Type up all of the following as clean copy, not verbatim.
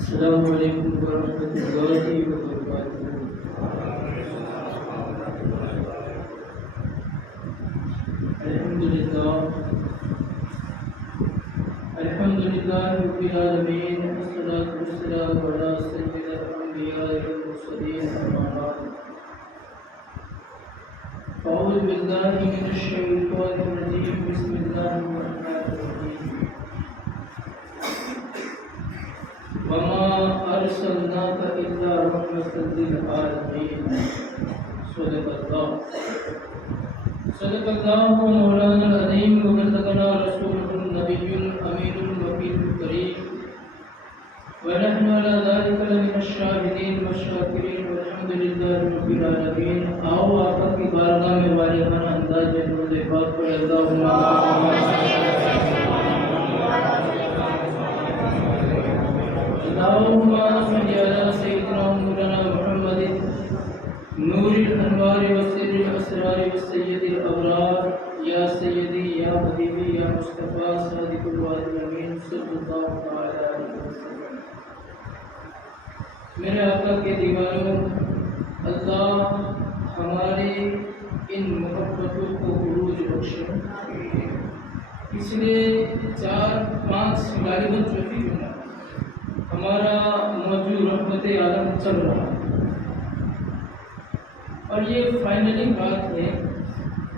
السلام علیکم ورحمۃ اللہ وبرکاتہ۔ الحمدللہ رب العالمین، والصلاة والسلام علی سید الانبیاء والمرسلین، اما بعد۔ اعوذ باللہ من الشیطان الرجیم، بسم اللہ الرحمن الرحیم۔ وما ارسلناک الا رحمۃ للعالمین۔ صدق اللہ مولانا العظیم، وبلغنا رسولہ النبی الامین الوکیل الکریم، ونحن علی ذلک لمن الشاہدین والشاکرین، والحمد للہ رب العالمین۔ آؤ آقا کی بارگاہ میں والہانہ انداز میں درود پاک پڑھیں۔ اللہم صل علی سیدنا مولانا محمد نور الانوار وسر الاسرار والسید الابرار، یا سیدی یا حبیبی یا مصطفیٰ صادق الوعد الامین صلی اللہ تعالی علیہ وسلم۔ میرے آقا کے دیوانوں، اللہ ہماری ان محبتوں کو عروج بخشے۔ پچھلے 4-5 غالباً چوتھی جمعہ ہمارا موضوع رحمت عالم چل رہا ہے، اور یہ فائنلی بات ہے،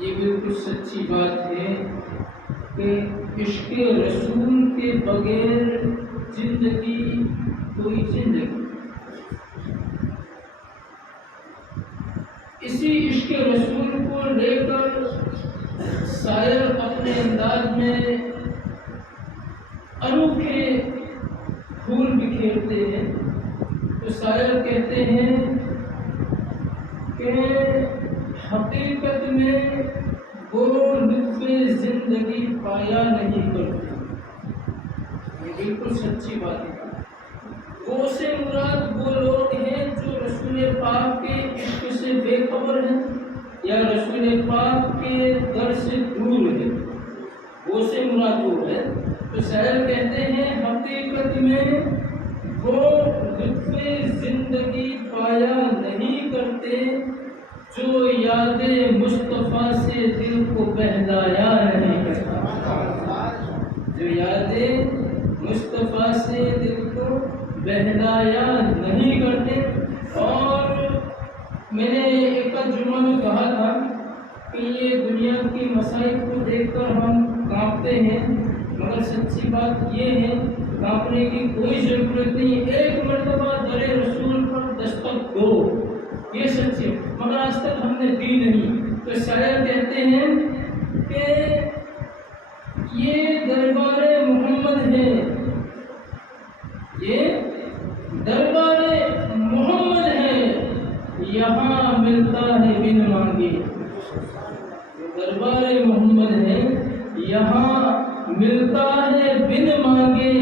یہ بالکل سچی بات ہے کہ عشق رسول کے بغیر زندگی کوئی زندگی۔ اسی عشق رسول کو لے کر شاعر اپنے انداز میں انوکھے پھول بکھیرتے ہیں۔ تو شاعر کہتے ہیں کہ حقیقت میں وہ لطف زندگی پایا نہیں کرتے۔ یہ بالکل سچی بات ہے۔ وہ سے مراد وہ لوگ ہیں جو رسول پاک کے عشق سے بے خبر ہیں یا رسول پاک کے در سے دور ہیں، وہ سے مراد وہ ہے۔ تو شاعر کہتے ہیں حقیقت میں وہ لطف زندگی پایا نہیں کرتے جو یاد مصطفیٰ سے دل کو بہلایا نہیں کرتا، جو یاد مصطفیٰ سے دل کو بہلایا نہیں کرتے۔ اور میں نے ایک جمعہ میں کہا تھا کہ یہ دنیا کی مسائل کو دیکھ کر ہم کانپتے ہیں، مگر سچی بات یہ ہے کانپنے کی کوئی ضرورت نہیں۔ ایک مرتبہ در رسول پر دستک دو، یہ سچی ہے، مگر آج تک ہم نے دی نہیں۔ تو شاعر کہتے ہیں کہ یہ دربار محمد ہے، یہ دربار محمد ہے، یہاں ملتا ہے بن مانگے۔ دربار محمد ہے، یہاں ملتا ہے بن مانگے،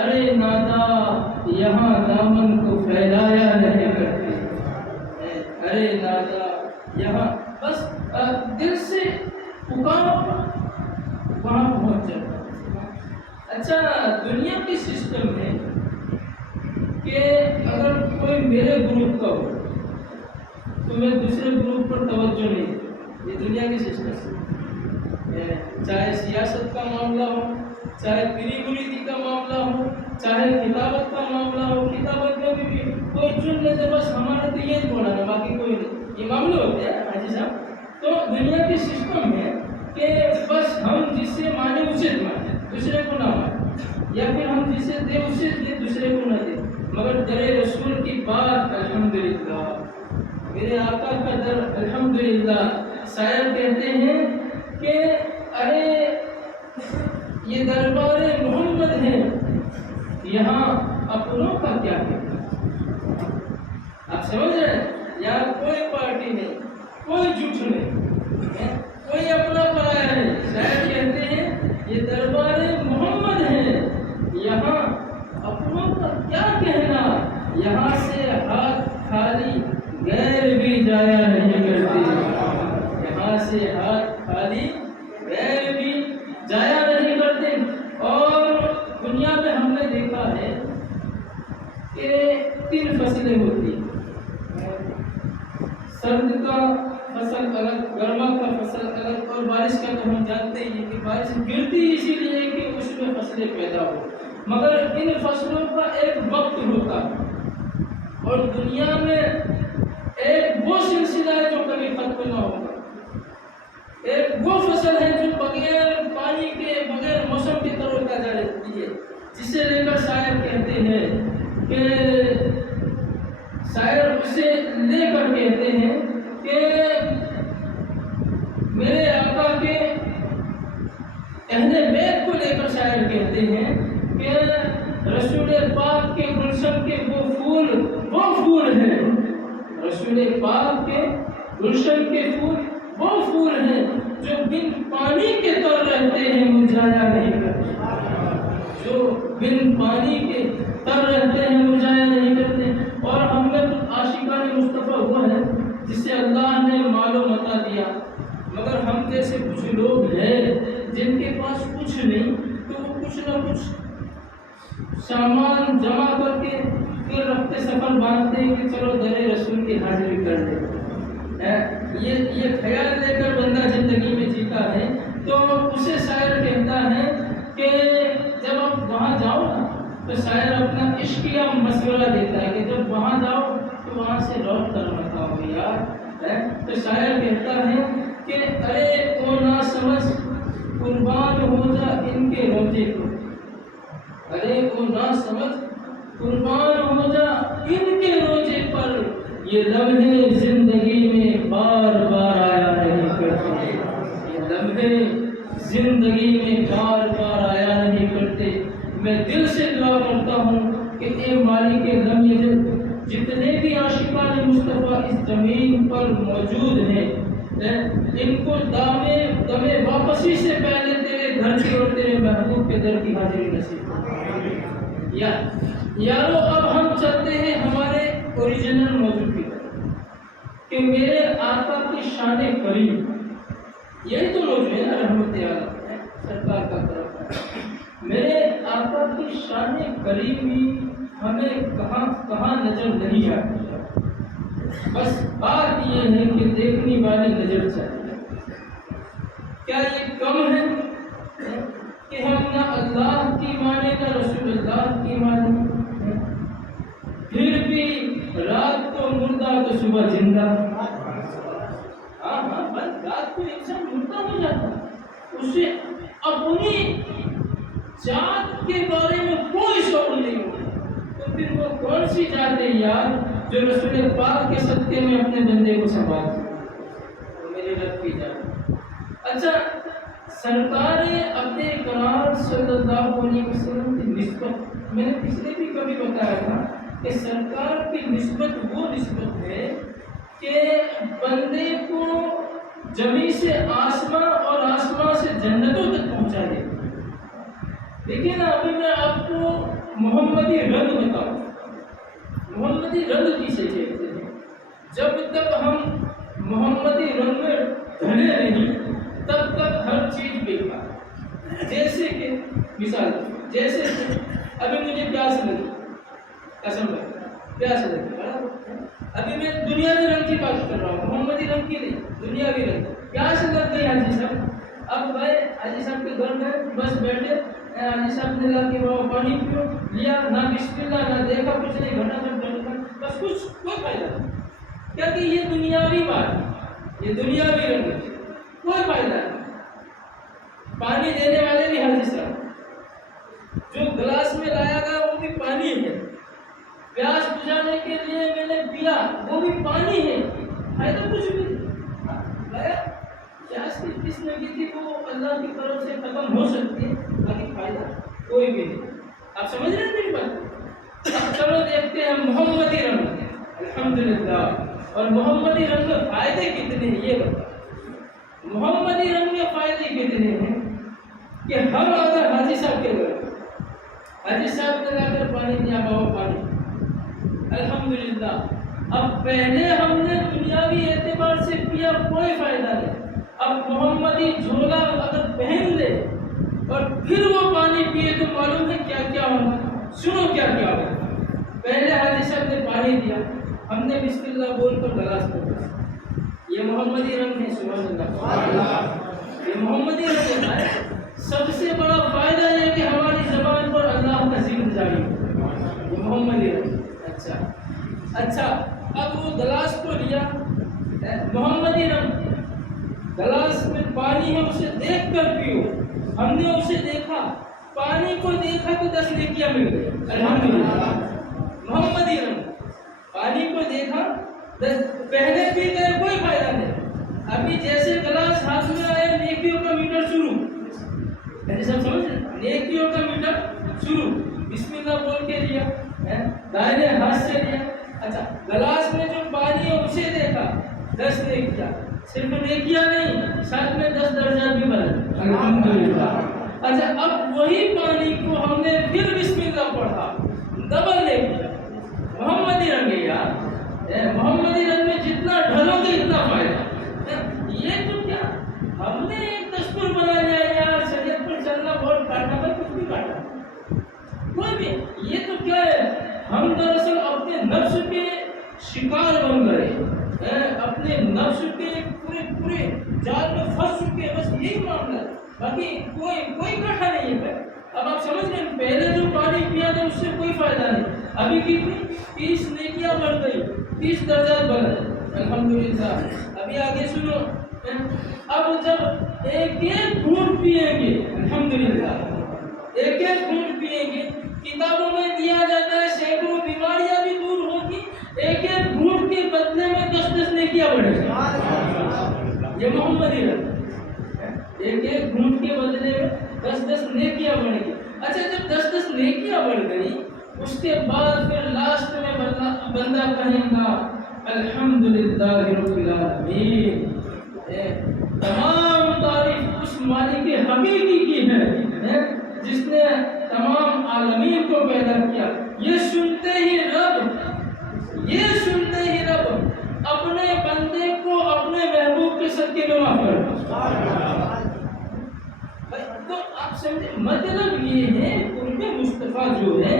ارے نادا یہاں دامن کو پھیلایا نہیں کرتے، ارے نادا یہاں بس دل سے پکار وہاں پہنچ جاتا۔ اچھا، دنیا کی سسٹم ہے کہ اگر کوئی میرے گروپ کا ہو تو میں دوسرے گروپ پر توجہ نہیں دوں، یہ دنیا کی سسٹم ہے۔ چاہے سیاست کا معاملہ ہو، چاہے پیری مریدی کا معاملہ ہو، چاہے کتابت کا معاملہ ہو، کتابت میں بھی کوئی چن لیتے بس ہمارا تو یہ بولا ہے، باقی کوئی نہیں، یہ معاملے ہوتے ہیں حاجی صاحب۔ تو دنیا کی سسٹم ہے کہ بس ہم جسے مانے اسے مانے، دوسرے کو نہ مانے، یا پھر ہم جسے دے اسے دے، دوسرے کو نہ دے۔ مگر در رسول کی بات الحمدللہ، میرے آقا کا در الحمدللہ۔ شاعر کہتے ہیں کہ ارے یہ دربار محمد ہے، یہاں اپنوں کا کیا کہنا۔ آپ سمجھ رہے ہیں؟ یہاں کوئی پارٹی نہیں، کوئی جھوٹ نہیں، کوئی اپنا پرایا نہیں۔ شاعر کہتے ہیں یہ دربار محمد ہے، یہاں اپنوں کا کیا کہنا، یہاں سے ہاتھ خالی غیر بھی جایا نہیں کرتے، یہاں سے ہاتھ خالی غیر بھی جایا نہیں کرتے۔ اور دنیا میں ہم نے دیکھا ہے 3 فصلیں ہوتی ہیں، سرد کا فصل الگ، گرما کا فصل الگ، اور بارش کا تو ہم جانتے ہی کہ بارش گرتی اسی لیے کہ اس میں فصلیں پیدا ہو، مگر ان فصلوں کا ایک وقت ہوتا ہے، اور دنیا میں ایک وہ سلسلہ ہے جو کبھی ختم نہ ہوگا، ایک وہ فصل ہے جو بغیر پانی کے، بغیر موسم کے تر تازہ رہتی ہے، جسے لے کر شاعر کہتے ہیں کہ شاعر اسے لے کر کہتے ہیں کہ میرے آقا کے اہل بیت کو لے کر شاعر کہتے ہیں کہ رسول پاک کے گلشن کے وہ پھول ہیں، رسول پاک کے گلشن کے پھول وہ پھول ہیں جو بن پانی کے تر رہتے ہیں، مرجھایا نہیں کرتے، جو بن پانی کے تر رہتے ہیں، مرجھایا نہیں کرتے۔ اور ہم میں تو عاشقان مصطفیٰ وہ ہے جسے اللہ نے مال و متا دیا، مگر ہم جیسے کچھ لوگ ہیں جن کے پاس کچھ نہیں، تو وہ کچھ نہ کچھ سامان جمع کر کے پھر رفتے سفر باندھتے ہیں کہ چلو در رسول کی حاضری کر دیں۔ یہ خیال لے کر بندہ زندگی میں جیتا ہے، تو اسے شاعر کہتا ہے کہ جب آپ وہاں جاؤ نا تو شاعر اپنا عشقیہ مشورہ دیتا ہے کہ جب وہاں جاؤ تو وہاں سے لوٹ کر مت آؤ یار۔ تو شاعر کہتا ہے کہ ارے او نہ سمجھ قربان ہو جا ان کے روزے کو، ارے او نہ سمجھ قربان ہو جا ان کے روزے پر، یہ لمحے زندگی میں بار بار آیا نہیں کرتے، یہ لمحے زندگی میں بار بار آیا نہیں کرتے۔ میں دل سے دعا کرتا ہوں کہ اے مالک لمحے جتنے بھی عاشقان مصطفیٰ اس زمین پر موجود ہیں، ان کو دم واپسی سے پہلے تیرے گھر کی اور تیرے محبوب کے در کی حاضری نصیب ہو۔ یارو اب ہم چلتے ہیں ہمارے اوریجنل موضوع کی طرف کہ میرے آقا کی شان کریم، یہی تو موضوع ہے نا، رحمت عالم ہے سرکار کا طرف ہے۔ میرے آقا کی شان کریمی ہمیں کہاں نظر نہیں آتی، بس بات یہ ہے کہ دیکھنے والی نظر چاہیے۔ کیا یہ کم ہے کہ ہم نہ اللہ کی مانے نہ رسول اللہ کی مانے، پھر بھی رات کو مردہ تو صبح زندہ؟ ہاں بس رات کو انسان مردہ ہو جاتا، اسے اپنی ذات کے بارے میں کوئی شعور نہیں ہوتا، تو پھر وہ کون سی ذات ہے یار جو رسول پاک کے صدقے میں اپنے بندے کو سنبھالتی ہے؟ تو میرے رب کی ذات۔ اچھا، سرکار اپنے اقرار صلی اللہ علیہ وسلم کی نسبت میں نے پچھلے بھی کبھی بتایا تھا کہ سرکار کی نسبت وہ نسبت ہے کہ بندے کو زمین سے آسمان اور آسمان سے جنتوں تک پہنچا دے۔ دیکھیے نا، ابھی میں آپ کو محمدی رنگ بتاؤں، محمدی رنگ کسے کہتے ہیں؟ جب تک ہم محمدی رنگ میں ڈھلے نہیں تب تک ہر چیز بیکار۔ جیسے کہ مثال، جیسے کہ ابھی مجھے پیاس لگی، قسم ہے پیاس لگی، ابھی میں دنیاوی رنگ کی بات کر رہا ہوں، محمدی رنگ کی نہیں، دنیاوی رنگ۔ پیاس لگ گئی حاجی صاحب، اب گئے حاجی صاحب کے گھر میں، بس بیٹھے، حاجی صاحب نے کہا کہ وہ پانی پیو، لیا، نہ بسم اللہ نہ دیکھا کچھ نہیں، گھٹا گھٹ بس کچھ کوئی فائدہ نہیں، کیونکہ یہ دنیاوی بات ہے، یہ دنیاوی رنگ ہے، کوئی فائدہ نہیں۔ پانی دینے والے بھی حاجی صاحب، جو گلاس میں لایا گیا وہ بھی پانی ہے، پیاس بجھانے کے لیے میں نے پیا وہ بھی پانی ہے، فائدہ کچھ بھی نہیں۔ پیاس کی جس لگی تھی وہ اللہ کی طرف سے ختم ہو سکتی ہے، باقی فائدہ کوئی بھی نہیں۔ آپ سمجھ رہے ہیں میری بات؟ اب چلو دیکھتے ہیں محمدی رنگ، الحمدللہ، اور محمدی رنگ میں فائدے کتنے ہیں یہ بتا۔ محمدی رنگ میں فائدے کتنے ہیں کہ ہم اگر حاجی صاحب کے گھر، حاجی صاحب نے لا کر پانی دیا، بابا پانی، الحمدللہ، اب پہلے ہم نے دنیاوی اعتبار سے پیا کوئی فائدہ نہیں، اب محمدی جھولا اگر پہن لے اور پھر وہ پانی پیے تو معلوم ہے کیا کیا ہوگا۔ سنو کیا کیا ہوگا۔ پہلے حاجی صاحب نے پانی دیا، ہم نے بسم اللہ بول کر گلاس کو دیا، یہ محمدی رنگ ہے، سبحان اللہ، یہ محمدی رنگ ہے۔ سب سے بڑا فائدہ یہ کہ ہماری زبان پر اللہ کا ذکر جاری ہو، یہ محمدی رنگ۔ اچھا اب وہ گلاس کو لیا، محمدی رنگ، گلاس میں پانی ہے، اسے دیکھ کر پیو۔ ہم نے اسے دیکھا، پانی کو دیکھا تو 10 نیکیاں مل گئی، الحمدللہ۔ محمدی رنگ، پانی کو دیکھا، پہلے پی گئے کوئی فائدہ نہیں، ابھی جیسے گلاس ہاتھ میں آئے نیکیوں کا میٹر شروع، سب سمجھ رہے؟ نیکیوں کا میٹر شروع، بسم اللہ بول کے لیا، دائیں ہاتھ سے لیا۔ اچھا گلاس میں جو پانی ہے اسے دیکھا، 10 نیکیاں، صرف نیکیاں نہیں، ساتھ میں 10 درجات بھی بڑھے، الحمدللہ۔ اچھا اب وہی پانی کو ہم نے پھر بسم اللہ پڑھا، ڈبل نیکیاں، محمدی رنگ ہے یار، محمدی رنگ میں جتنا ڈھلو گے اتنا فائدہ۔ یہ تو کیا ہم نے ایک دستور بنا لیا یار، شریعت پر چلنا بہت کاٹا، پر کچھ بھی کاٹا کوئی بھی، یہ تو کیا ہے، ہم دراصل اپنے نفس کے شکار بن گئے، اپنے نفس کے پورے جال میں پھنس چکے، بس یہی معاملہ ہے، باقی کوئی کاٹا نہیں ہے۔ اب آپ سمجھ رہے ہیں، پہلے جو پانی پیا تھا اس سے کوئی فائدہ نہیں، ابھی کتنی 30 نیکیاں بڑھ گئی، 30 درجات بڑھ، الحمدللہ۔ ابھی آگے سنو، اب جب ایک ایک گھونٹ پیئیں گے، الحمدللہ، ایک ایک گھونٹ پیئیں گے، کتابوں میں دیا جاتا ہے سینکڑوں بیماریاں بھی دور ہوگی، ایک ایک گھونٹ کے بدلے میں 10 نیکیاں بڑھیں گی، یہ محمدی رنگ، ایک ایک گھونٹ کے بدلے میں 10 نیکیاں بڑھیں گی۔ اچھا جب 10 نیکیاں بڑھ گئی، اس کے بعد پھر لاسٹ میں بندہ کہے گا الحمدللہ رب العالمین، تمام تعریف اس مالک حقیقی کی ہے جس نے تمام عالمین کو پیدا کیا۔ یہ سنتے ہی رب اپنے بندے کو اپنے محبوب کے صدقے میں معاف کرتا۔ تو آپ سمجھے مطلب یہ ہے قرب مصطفیٰ جو ہے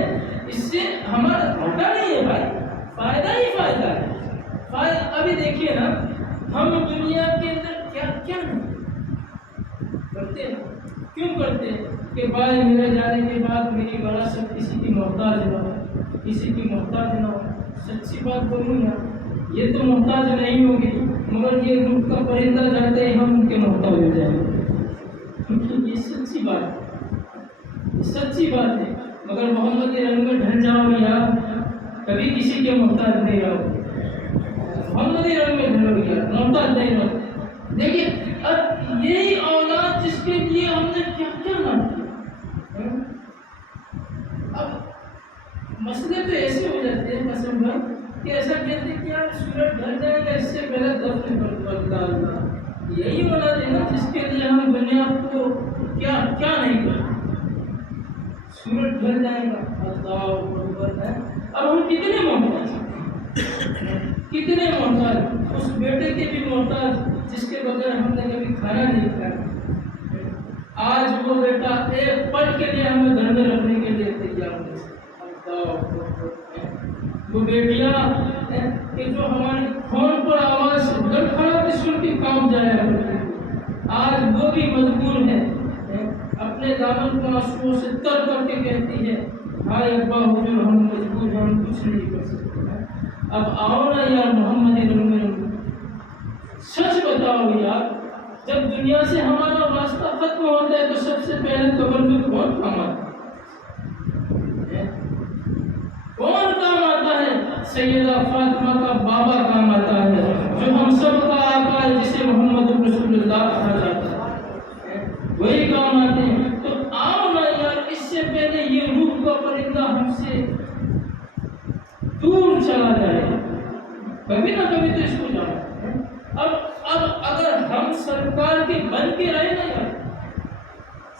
اس سے ہمارا گھاٹا نہیں ہے بھائی، فائدہ ہی فائدہ ہے۔ ابھی دیکھیے نا، ہم دنیا کے اندر کیا کرتے ہیں، کیوں کرتے ہیں کہ بھائی میرے جانے کے بعد میری وراثت کسی کی محتاج نہ ہو، کسی کی محتاج نہ ہو۔ سچی بات بولوں نا، یہ تو محتاج نہیں ہوگی، مگر یہ روح کا پرندہ جاتے ہی ہم ان کے محتاج ہو جائیں گے، کیونکہ یہ سچی بات ہے۔ مگر محمد رنگ میں ڈھل جاؤ یا کبھی کسی کے محتاج نہیں رہو، محمد رنگ میں ڈھلو گیا، محتاج نہیں رہو۔ دیکھیے اب یہی اولاد جس کے لیے ہم نے کیا نہ کیا، اب مسئلے تو ایسے ہو جاتے ہیں قسم بھائی کہ ایسا کہتے ہیں کہ یار سورج ڈھل جائے گا اس سے پہلے دفن کر دو۔ یہی اولاد ہے نا جس کے لیے ہم دنیا کو کیا نہیں کرتے، سورج ڈھل جائے گا، اللہ اکبر ہے۔ اب ہم کتنے محتاج، اس بیٹے کے بھی محتاج جس کے بغیر ہم نے کبھی کھانا نہیں کھایا، آج وہ بیٹا ایک پل کے لیے ہمیں گھر میں رکھنے کے لیے تیار ہے، اللہ اکبر۔ وہ بیٹیاں کہ جو ہمارے فون پر آواز کھڑا سن کے کام جایا کرتی، آج وہ بھی مجبور ہے، اپنے دامن کو آنسوؤں سے تر کر کے کہتی ہے ہائے ابا حضور ہم مجبور ہیں، ہم کچھ نہیں کر سکتے۔ اب آؤ نا یار محمد رنگ، سچ بتاؤ یار، جب دنیا سے ہمارا واسطہ ختم ہوتا ہے تو سب سے پہلے قبر میں کون کام آتا ہے؟ سیدہ فاطمہ کا بابا کام آتا ہے، جو ہم سب کا آقا ہے، جسے محمد رسول اللہ کہا جاتا ہے، وہی کام آتے ہیں۔ تو آؤ نا یار، اس سے پہلے یہ روح کا پرندہ ہم سے دور چلا جائے، کبھی نہ کبھی تو اس کو جانا۔ اب اگر ہم سرکار کے بن کے رہے نا یار،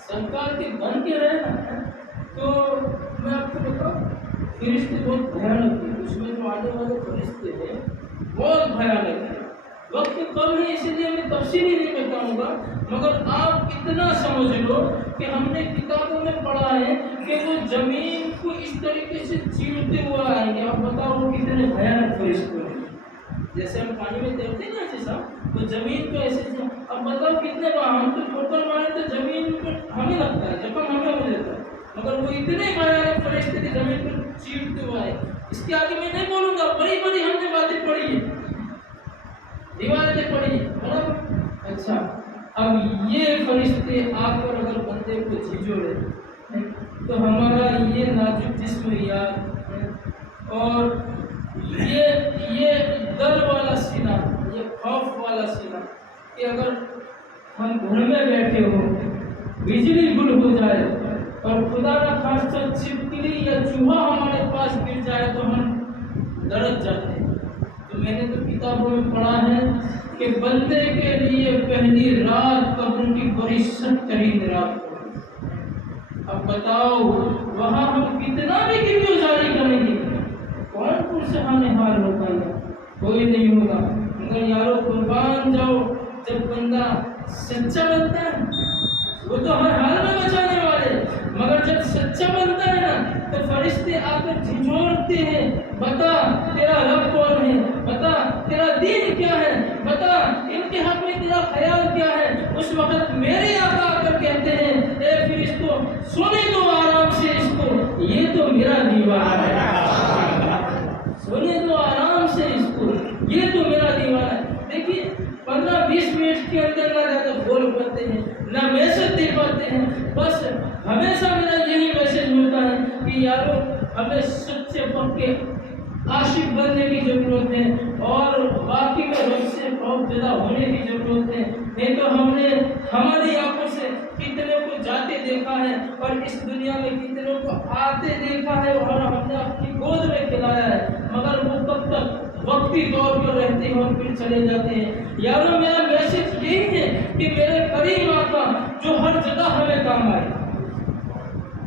سرکار کے بن کے رہے نا، تو میں آپ کو بتاؤں فرشتے بہت بھیانک ہیں، اس میں جو آنے والے فرشتے ہیں بہت بھیانک ہیں۔ وقت کم ہے اس لیے میں تفصیلی نہیں بتاؤں گا، مگر آپ اتنا سمجھ لو کہ ہم نے کتابوں میں پڑھا ہے کہ وہ زمین کو اس طریقے سے چیرتے ہوئے آئیں گے، اب بتاؤ وہ کتنے بھیانک فرشتے ہیں. جیسے ہم پانی میں تیرتے ہیں نا ایسے سب، تو زمین پہ ایسے اب بتاؤ کتنے بار ہم تو ٹھوکر مارے تو زمین پر ہمیں لگتا ہے، جب ہمیں ہو جاتا ہے، مگر وہ اتنے بھیانک فرشتے تھے زمین پر چیرتے ہوئے. اس کے آگے میں نہیں بولوں گا، بڑی بڑی ہم نے باتیں پڑھی ہے، روایتیں پڑھی ہے. اچھا اب یہ فرشتے آ کر اگر بندے کو جھنجھوڑے تو ہمارا یہ نازک جسم یاد ہے اور یہ ڈر والا سینہ، یہ خوف والا سینہ کہ اگر ہم گھر میں بیٹھے ہو، بجلی گل ہو جائے اور خدا نہ خواستہ چھپکلی یا چوہا ہمارے پاس گر جائے تو ہم ڈر جاتے ہیں. تو میں نے تو کتابوں میں پڑھا ہے کہ بندے کے لیے پہلی رات قبر کی بڑی سخت ترین رات ہوگی. اب بتاؤ وہاں ہم کتنا بھی کیوں جاری کریں گے، کون سے ہمیں حال ہوگا یا کوئی نہیں ہوگا. مگر یارو قربان جاؤ، جب بندہ سچا بنتا ہے وہ تو ہر حال میں بچانے والے، مگر جب سچا بنتا ہے نا تو فرشتے آ کر جھنجھوڑتے ہیں، بتا تیرا رب کون ہے، بتا تیرا دین کیا ہے، بتا ان کے حق میں تیرا خیال کیا ہے. اس وقت میرے آقا آ کر کہتے ہیں اے فرشتوں سونے دو آرام سے اس کو، یہ تو میرا دیوانہ ہے، سونے دو آرام سے اس کو، یہ تو میرا دیوانہ ہے. دیکھیے 15-20 منٹ کے اندر نہ زیادہ بول پاتے ہیں نہ میسج دے پاتے ہیں، بس ہمیشہ میرا یہی میسج ہوتا ہے کہ یارو ہمیں سچے پکے عاشق بننے کی ضرورت ہے اور باقی میں رب سے خوف زدہ ہونے کی ضرورت ہے. نہیں تو ہم نے ہماری آنکھوں سے کتنے کو جاتے دیکھا ہے اور اس دنیا میں کتنے کو آتے دیکھا ہے اور ہم نے اپنی گود میں کھلایا ہے، مگر وہ کب تک وقتی طور پر رہتے ہیں اور پھر چلے جاتے ہیں. یارو میرا میسج یہی ہے کہ میرے کریم آقا جو ہر جگہ ہمیں کام آئے،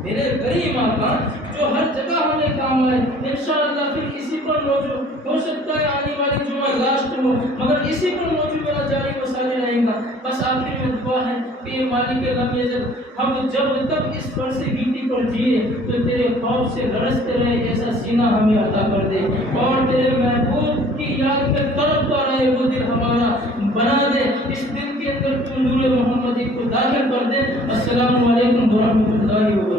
میرے کریم آقا جو ہر جگہ ہمیں کام آئے. انشاءاللہ پھر اسی پر موضوع ہو سکتا ہے آنے والی جمعہ لاسٹ ہو، مگر اسی پر موضوع میرا جاری و ساری رہے گا. بس آخر میں دعا ہے کہ یہ مالک لم یزل ہم جب تک اس پر سے گیٹی پر جیے تو تیرے خوف سے لرزتے رہے ایسا سینہ ہمیں عطا کر دے، اور تیرے محبوب کی یاد میں تڑپتا رہے وہ دل ہمارا بنا دے. اس دل کے اندر تو نور محمدی کو داخل کر دے. السلام علیکم ورحمۃ اللہ وبرکاتہ.